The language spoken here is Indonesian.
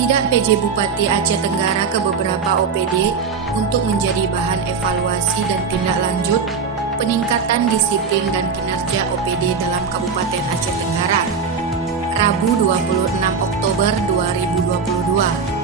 Sidak PJ Bupati Aceh Tenggara ke beberapa OPD untuk menjadi bahan evaluasi dan tindak lanjut peningkatan disiplin dan kinerja OPD dalam Kabupaten Aceh Tenggara. Rabu 26 Oktober 2022.